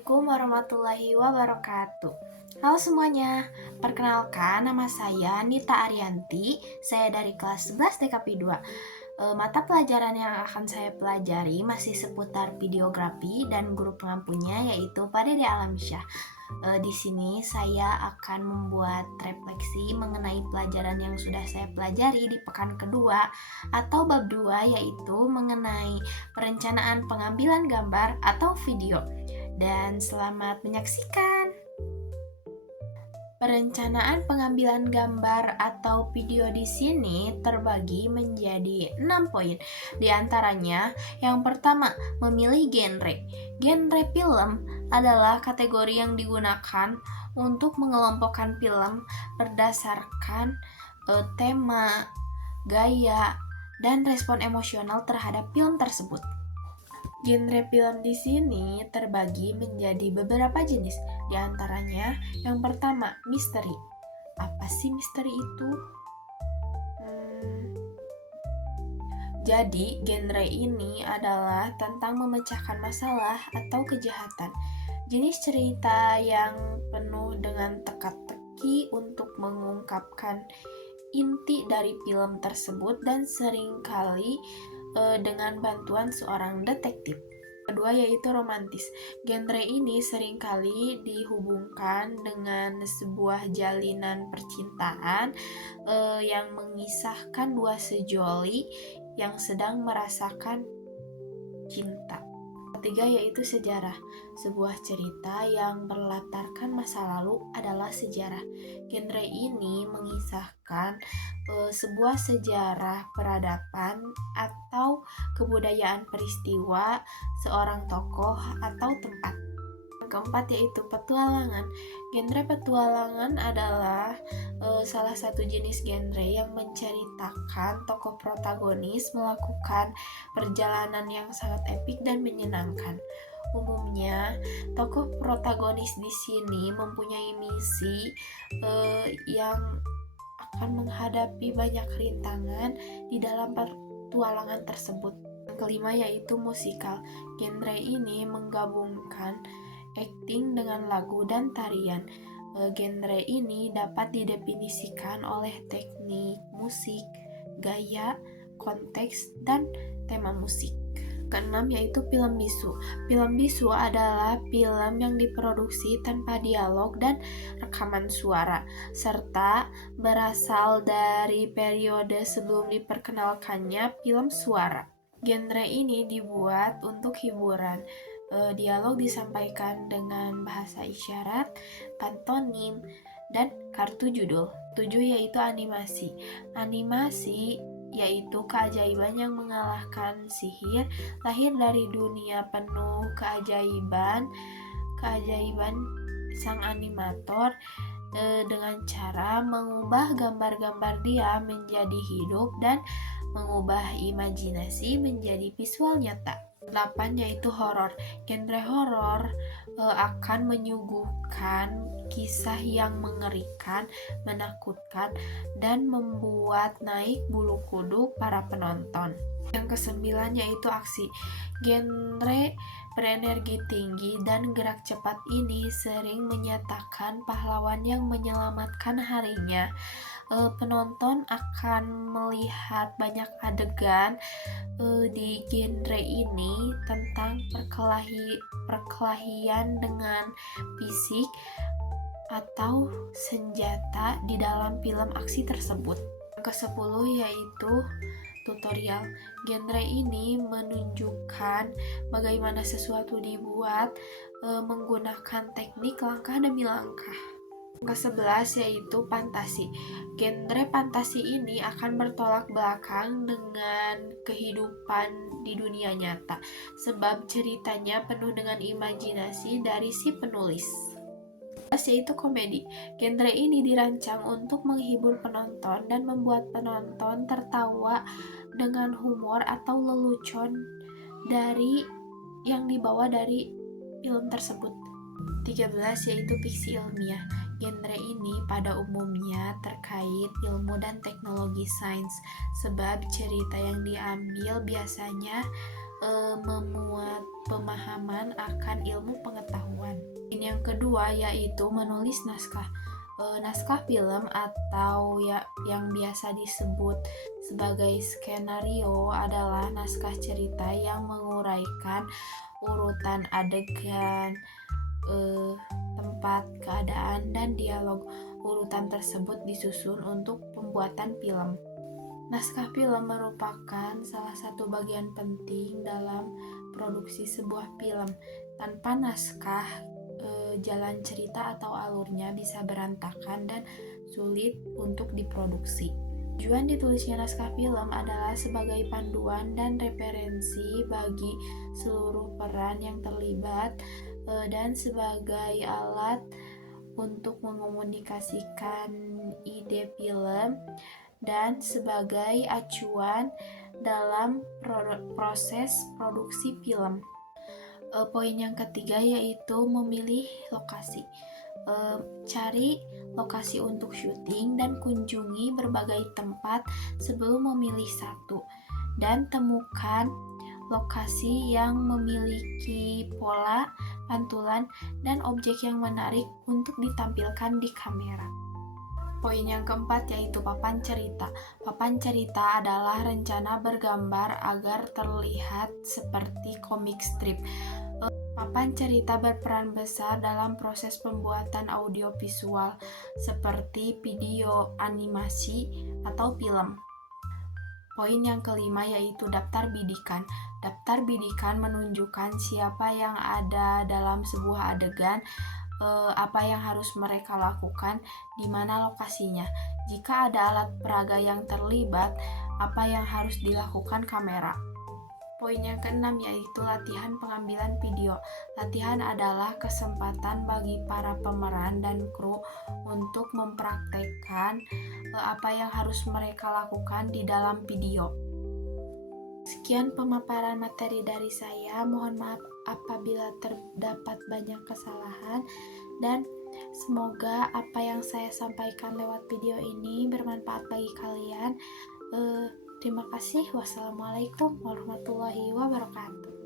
Assalamualaikum warahmatullahi wabarakatuh. Halo semuanya, perkenalkan nama saya Nita Arianti, saya dari kelas 11 DKP 2. Mata pelajaran yang akan saya pelajari masih seputar videografi dan guru pengampunya yaitu Pak Dede Alamsyah. Di sini saya akan membuat refleksi mengenai pelajaran yang sudah saya pelajari di pekan kedua atau bab 2 yaitu mengenai perencanaan pengambilan gambar atau video. Dan selamat menyaksikan. Perencanaan pengambilan gambar atau video di sini terbagi menjadi 6 poin. Di antaranya, yang pertama, memilih genre. Genre film adalah kategori yang digunakan untuk mengelompokkan film berdasarkan tema, gaya, dan respon emosional terhadap film tersebut. Genre film di sini terbagi menjadi beberapa jenis. Di antaranya, yang pertama, misteri. Apa sih misteri itu? Jadi, genre ini adalah tentang memecahkan masalah atau kejahatan. Jenis cerita yang penuh dengan teka-teki untuk mengungkapkan inti dari film tersebut dan seringkali dengan bantuan seorang detektif. Kedua yaitu romantis. Genre ini seringkali dihubungkan dengan sebuah jalinan percintaan yang mengisahkan dua sejoli yang sedang merasakan cinta. Ketiga yaitu sejarah. Sebuah cerita yang berlatarkan masa lalu adalah sejarah. Genre ini mengisahkan sebuah sejarah peradaban atau kebudayaan peristiwa seorang tokoh atau tempat. Yang keempat yaitu petualangan. Genre petualangan adalah salah satu jenis genre yang menceritakan tokoh protagonis melakukan perjalanan yang sangat epik dan menyenangkan. Umumnya, tokoh protagonis di sini mempunyai misi yang akan menghadapi banyak rintangan di dalam petualangan tersebut. Yang kelima yaitu musikal. Genre ini menggabungkan akting dengan lagu dan tarian. Genre ini dapat didefinisikan oleh teknik musik, gaya, konteks, dan tema musik. Keenam yaitu film bisu. Film bisu adalah film yang diproduksi tanpa dialog dan rekaman suara, serta berasal dari periode sebelum diperkenalkannya film suara. Genre ini dibuat untuk hiburan. Dialog disampaikan dengan bahasa isyarat, pantomim, dan kartu judul. 7 yaitu animasi. Animasi yaitu keajaiban yang mengalahkan sihir, lahir dari dunia penuh keajaiban sang animator dengan cara mengubah gambar-gambar dia menjadi hidup dan mengubah imajinasi menjadi visual nyata. 8 yaitu horor. Genre horor akan menyuguhkan kisah yang mengerikan, menakutkan, dan membuat naik bulu kuduk para penonton. Yang kesembilan yaitu aksi. Genre berenergi tinggi dan gerak cepat ini sering menyatakan pahlawan yang menyelamatkan harinya. Penonton akan melihat banyak adegan di genre ini tentang perkelahian dengan fisik atau senjata di dalam film aksi tersebut. Yang ke-10 yaitu tutorial. Genre ini menunjukkan bagaimana sesuatu dibuat menggunakan teknik langkah demi langkah. Yang ke-11 yaitu fantasi. Genre fantasi ini akan bertolak belakang dengan kehidupan di dunia nyata, sebab ceritanya penuh dengan imajinasi dari si penulis. Yaitu komedi. Genre ini dirancang untuk menghibur penonton dan membuat penonton tertawa dengan humor atau lelucon dari yang dibawa dari film tersebut. 13 yaitu fiksi ilmiah. Genre ini pada umumnya terkait ilmu dan teknologi sains, sebab cerita yang diambil biasanya memuat pemahaman akan ilmu pengetahuan. Yang kedua yaitu menulis naskah. Naskah film atau yang biasa disebut sebagai skenario adalah naskah cerita yang menguraikan urutan adegan, tempat, keadaan, dan dialog. Urutan tersebut disusun untuk pembuatan film. Naskah film merupakan salah satu bagian penting dalam produksi sebuah film. Tanpa naskah, jalan cerita atau alurnya bisa berantakan dan sulit untuk diproduksi. Tujuan ditulisnya naskah film adalah sebagai panduan dan referensi bagi seluruh peran yang terlibat, dan sebagai alat untuk mengomunikasikan ide film, dan sebagai acuan dalam proses produksi film. Poin yang ketiga yaitu memilih lokasi. Cari lokasi untuk syuting dan kunjungi berbagai tempat sebelum memilih satu, dan temukan lokasi yang memiliki pola, pantulan, dan objek yang menarik untuk ditampilkan di kamera. Poin yang keempat yaitu papan cerita. Papan cerita adalah rencana bergambar agar terlihat seperti komik strip. Papan cerita berperan besar dalam proses pembuatan audiovisual seperti video, animasi, atau film. Poin yang kelima yaitu daftar bidikan. Daftar bidikan menunjukkan siapa yang ada dalam sebuah adegan, apa yang harus mereka lakukan, di mana lokasinya. Jika ada alat peraga yang terlibat, apa yang harus dilakukan kamera. Poin yang keenam yaitu latihan pengambilan video. Latihan adalah kesempatan bagi para pemeran dan kru untuk mempraktekkan apa yang harus mereka lakukan di dalam video. Sekian pemaparan materi dari saya. Mohon maaf apabila terdapat banyak kesalahan, dan semoga apa yang saya sampaikan lewat video ini bermanfaat bagi kalian. Terima kasih. Wassalamualaikum warahmatullahi wabarakatuh.